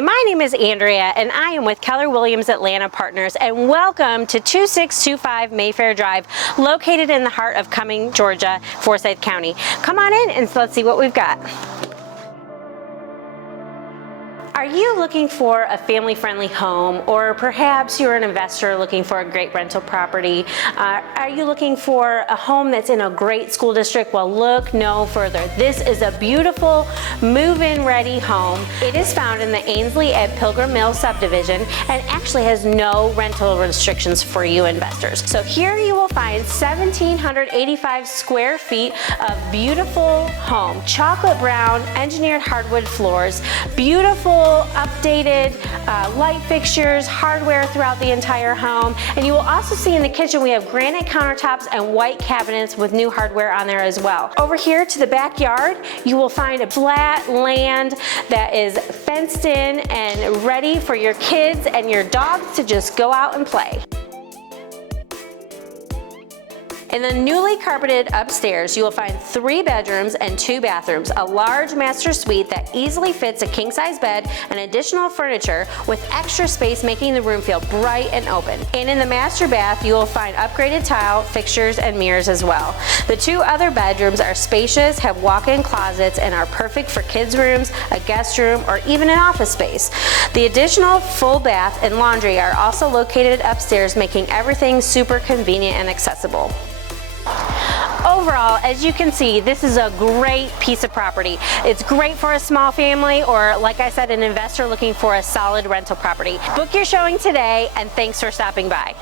Hi, my name is Andrea and I am with Keller Williams Atlanta Partners, and welcome to 2625 Mayfair Drive, located in the heart of Cumming, Georgia, Forsyth County. Come on in and let's see what we've got. Are you looking for a family-friendly home, or perhaps you're an investor looking for a great rental property? Are you looking for a home that's in a great school district? Well, look no further. This is a beautiful move-in ready home. It is found in the Ainsley at Pilgrim Mill subdivision and actually has no rental restrictions for you investors. So here you will find 1,785 square feet of beautiful home, chocolate brown engineered hardwood floors, beautiful updated light fixtures, hardware throughout the entire home, and you will also see in the kitchen we have granite countertops and white cabinets with new hardware on there as well. Over here to the backyard, you will find a flat land that is fenced in and ready for your kids and your dogs to just go out and play. In the newly carpeted upstairs, you will find 3 bedrooms and 2 bathrooms, a large master suite that easily fits a king-size bed and additional furniture with extra space, making the room feel bright and open. And in the master bath, you will find upgraded tile, fixtures, and mirrors as well. The 2 other bedrooms are spacious, have walk-in closets, and are perfect for kids' rooms, a guest room, or even an office space. The additional full bath and laundry are also located upstairs, making everything super convenient and accessible. Overall, as you can see, this is a great piece of property. It's great for a small family or, like I said, an investor looking for a solid rental property. Book your showing today, and thanks for stopping by.